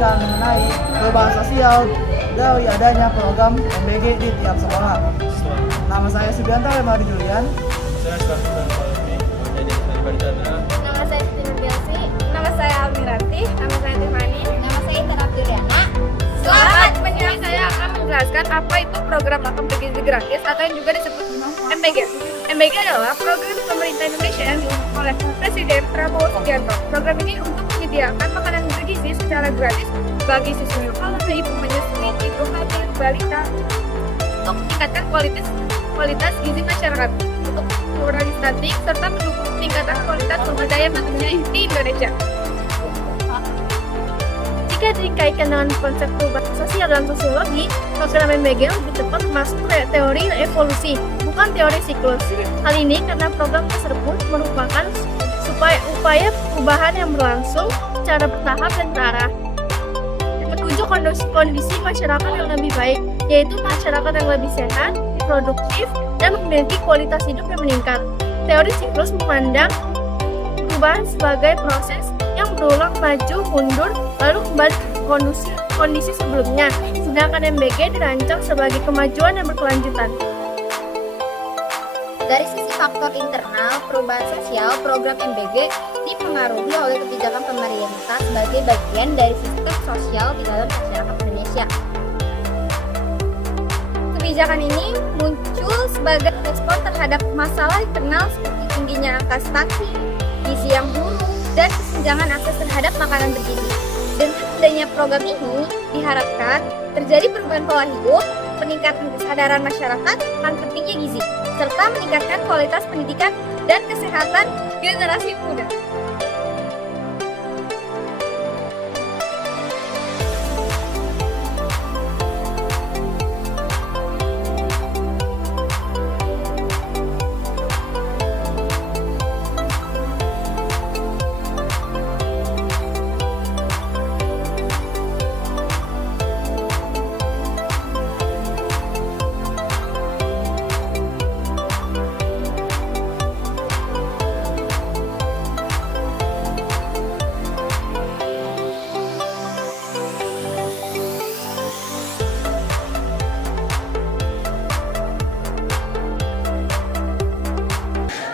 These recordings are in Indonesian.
menjelaskan mengenai perubahan sosial dari adanya program MBG di tiap sekolah. Nama saya Subianto Lemari Julian. Saya Sarfudan Palmi, menjadi dari Baritana. Nama saya Siti Biasi. Nama saya Almiranti. Nama saya Tiffany. Nama saya Intan Abduriana. Selamat menyaksikan. Saya akan menjelaskan apa itu program makan bergizi gratis atau yang juga disebut MBG. MBG adalah program pemerintah Indonesia yang diusung oleh Presiden Prabowo Subianto. Program ini untuk menyediakan makanan bergizi secara gratis bagi siswa lokal dan ibu menyusui, ibu hamil, balita untuk meningkatkan kualitas gizi masyarakat, untuk mengurangi stunting serta mendukung peningkatan kualitas sumber daya manusia di Indonesia. Jika dikaitkan dengan konsep perubahan sosial dan sosiologi, program MBG lebih tepat masuk teori evolusi, bukan teori siklus. Hal ini karena program tersebut merupakan upaya perubahan yang berlangsung secara bertahap dan terarah menuju kondisi masyarakat yang lebih baik, yaitu masyarakat yang lebih sehat, produktif, dan memiliki kualitas hidup yang meningkat. Teori siklus memandang perubahan sebagai proses yang berulang maju mundur lalu kembali ke kondisi sebelumnya, sedangkan MBG dirancang sebagai kemajuan yang berkelanjutan. Dari sisi faktor internal, perubahan sosial, program MBG dipengaruhi oleh kebijakan pemerintah sebagai bagian dari sistem sosial di dalam masyarakat Indonesia. Kebijakan ini muncul sebagai respon terhadap masalah internal seperti tingginya angka stunting, gizi yang buruk, dan kesenjangan akses terhadap makanan bergizi. Dengan adanya program ini, diharapkan terjadi perubahan pola hidup, peningkatan kesadaran masyarakat akan pentingnya gizi, serta meningkatkan kualitas pendidikan dan kesehatan generasi muda.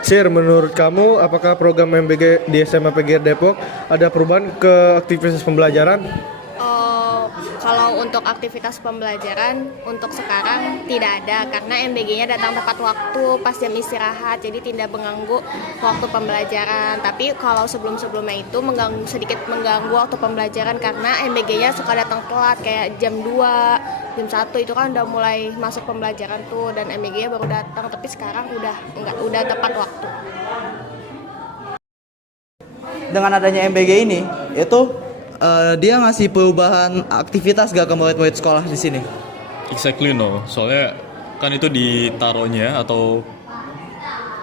Sir, menurut kamu apakah program MBG di SMA PGR Depok ada perubahan ke aktivitas pembelajaran? Kalau untuk aktivitas pembelajaran untuk sekarang tidak ada karena MBG-nya datang tepat waktu pas jam istirahat, jadi tidak mengganggu waktu pembelajaran. Tapi kalau sebelum-sebelumnya itu sedikit mengganggu waktu pembelajaran karena MBG-nya suka datang telat kayak jam 2, jam 1 itu kan udah mulai masuk pembelajaran tuh dan MBG-nya baru datang, tapi sekarang udah tepat waktu. Dengan adanya MBG ini, itu dia ngasih perubahan aktivitas gak ke murid-murid sekolah di sini? Exactly no, soalnya kan itu ditaruhnya atau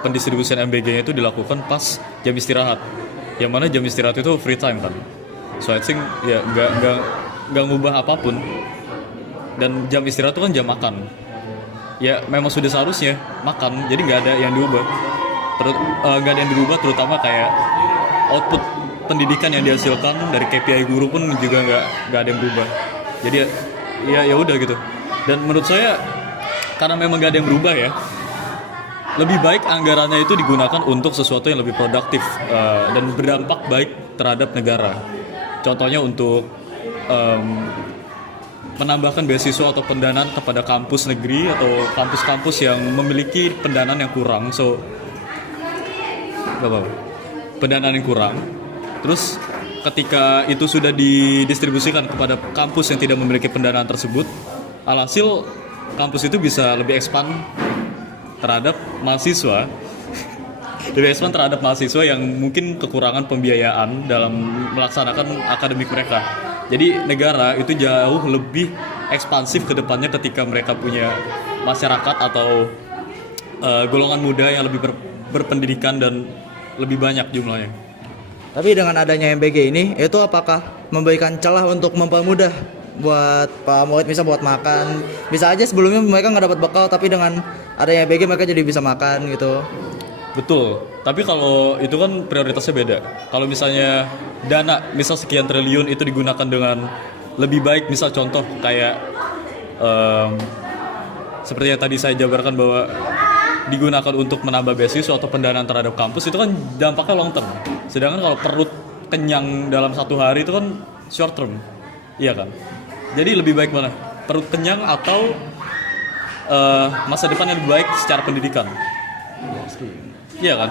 pendistribusian MBG-nya itu dilakukan pas jam istirahat, yang mana jam istirahat itu free time kan, so I think ya nggak ngubah apapun, dan jam istirahat itu kan jam makan, ya memang sudah seharusnya makan, jadi nggak ada yang diubah, nggak ada yang dirubah, terutama kayak output pendidikan yang dihasilkan dari KPI guru pun juga nggak ada yang berubah. Jadi ya udah gitu. Dan menurut saya karena memang nggak ada yang berubah ya, lebih baik anggarannya itu digunakan untuk sesuatu yang lebih produktif dan berdampak baik terhadap negara. Contohnya untuk menambahkan beasiswa atau pendanaan kepada kampus negeri atau kampus-kampus yang memiliki pendanaan yang kurang. Pendanaan yang kurang. Terus ketika itu sudah didistribusikan kepada kampus yang tidak memiliki pendanaan tersebut, alhasil kampus itu bisa lebih expand terhadap mahasiswa yang mungkin kekurangan pembiayaan dalam melaksanakan akademik mereka. Jadi negara itu jauh lebih ekspansif ke depannya ketika mereka punya masyarakat atau golongan muda yang lebih berpendidikan dan lebih banyak jumlahnya. Tapi dengan adanya MBG ini, itu apakah memberikan celah untuk mempermudah buat Pak murid, bisa buat makan? Bisa aja sebelumnya mereka nggak dapat bekal, tapi dengan adanya MBG mereka jadi bisa makan gitu. Betul, tapi kalau itu kan prioritasnya beda. Kalau misalnya dana, misal sekian triliun itu digunakan dengan lebih baik, misal contoh kayak seperti yang tadi saya jabarkan bahwa digunakan untuk menambah beasiswa atau pendanaan terhadap kampus, itu kan dampaknya long term. Sedangkan kalau perut kenyang dalam 1 hari itu kan short term, iya kan? Jadi lebih baik mana? Perut kenyang atau masa depan yang lebih baik secara pendidikan? Iya kan?